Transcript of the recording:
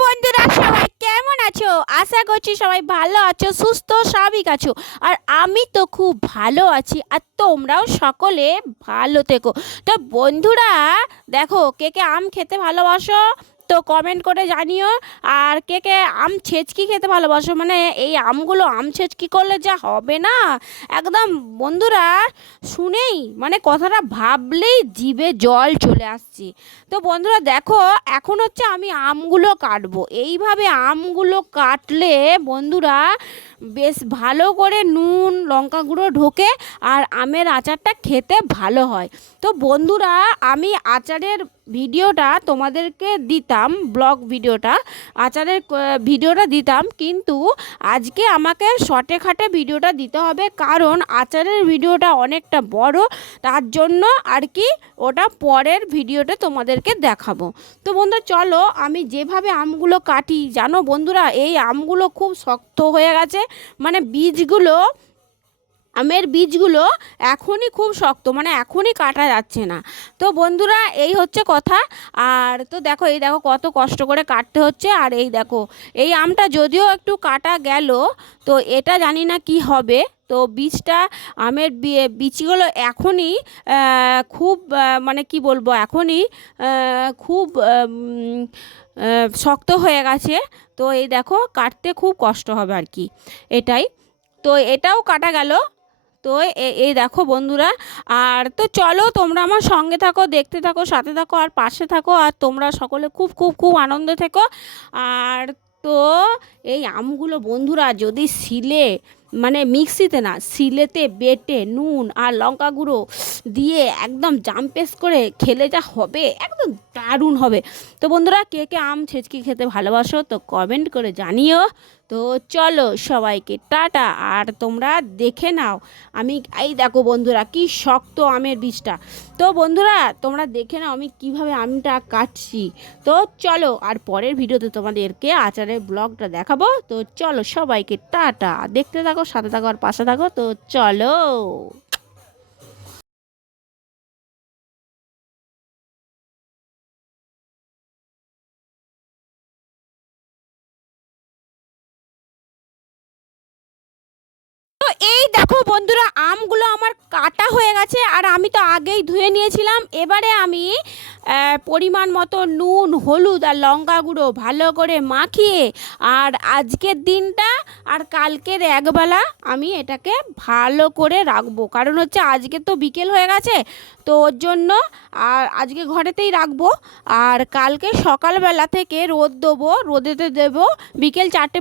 বন্ধুরা, সবাই কেমন আছো? আশা করছি সবাই ভালো আছো, সুস্থ স্বাভাবিক আছো। আর আমি তো খুব ভালো আছি, আর তোমরাও সকলে ভালো থেকো। তো বন্ধুরা, দেখো, কে কে আম খেতে ভালোবাসো তো কমেন্ট করে জানিও। আর কে কে আম ছেচকি খেতে ভালোবাসো, মানে এই আমগুলো আম ছেচকি করলে যা হবে না, একদম বন্ধুরা, শুনেই মানে কথাটা ভাবলেই জিভে জল চলে আসছে। তো বন্ধুরা দেখো, এখন হচ্ছে আমি আমগুলো কাটবো। এইভাবে আমগুলো কাটলে বন্ধুরা বেশ ভালো করে নুন লঙ্কা গুঁড়ো ঢোকে, আর আমের আচারটা খেতে ভালো হয়। তো বন্ধুরা, আমি আচারের ভিডিওটা তোমাদেরকে দিতাম, ব্লগ ভিডিওটা, আচারের ভিডিওটা দিতাম, কিন্তু আজকে আমাকে শর্টে খাটে ভিডিওটা দিতে হবে, কারণ আচারের ভিডিওটা অনেকটা বড়, তার জন্য আর কি ওটা পরের ভিডিওতে তোমাদেরকে দেখাবো। তো বন্ধুরা চলো, আমি যেভাবে আমগুলো কাটি, জানো বন্ধুরা, এই আমগুলো খুব শক্ত হয়ে গেছে, মানে বীজগুলো, আমের বীজগুলো এখনই খুব শক্ত, মানে এখনই কাটা যাচ্ছে না। তো বন্ধুরা এই হচ্ছে কথা। আর তো দেখো, এই দেখো কত কষ্ট করে কাটতে হচ্ছে। আর এই দেখো, এই আমটা যদিও একটু কাটা গেল, তো এটা জানি না কি হবে। তো বীজটা, আমের বীজগুলো এখনই খুব মানে কি বলবো, এখনই খুব শক্ত হয়ে গেছে। তো এই দেখো, কাটতে খুব কষ্ট হবে আর কি, এটাই। তো এটাও কাটা গেল। তো এই দেখো বন্ধুরা, আর তো চলো তোমরা আমার সঙ্গে থাকো, দেখতে থাকো, সাথে থাকো, আর পাশে থাকো, আর তোমরা সকলে খুব খুব খুব আনন্দ থেকো। আর তো এই আমগুলো বন্ধুরা যদি শিলে, মানে মিক্সিতে না, শিলেতে বেটে নুন আর লঙ্কা গুঁড়ো দিয়ে একদম জাম্পেস করে খেলে যা হবে, একদম দারুণ হবে। তো বন্ধুরা, কে কে আম ছেচকি খেতে ভালোবাসো তো কমেন্ট করে জানিও। তো চলো সবাইকে টাটা। আর তোমরা দেখে নাও, আমি এই দেখো বন্ধুরা কি শক্ত আমের বীজটা। তো বন্ধুরা তোমরা দেখে নাও আমি কিভাবে আমটা কাটছি। তো চলো, আর পরের ভিডিওতে তোমাদেরকে আচারের ব্লগটা দেখাবো। তো চলো সবাইকে টাটা, দেখতে থাকো, সাথে থাকো, আর পাশে থাকো। তো চলো। তো এই দেখো বন্ধুরা, আমগুলো আমার কাটা হয়ে গেছে, আর আমি তো আগেই ধুয়ে নিয়েছিলাম। এবারে আমি পরিমাণ মতো নুন, হলুদ আর লঙ্কা গুঁড়ো ভালো করে মাখিয়ে, আর আজকের দিনটা আর কালকের একবেলা আমি এটাকে ভালো করে রাখবো, কারণ হচ্ছে আজকে তো বিকেল হয়ে গেছে, তো ওর জন্য আর আজকে ঘরেতেই রাখবো। আর কালকে সকালবেলা থেকে রোদ দেবো, রোদেতে দেবো বিকেল 4টে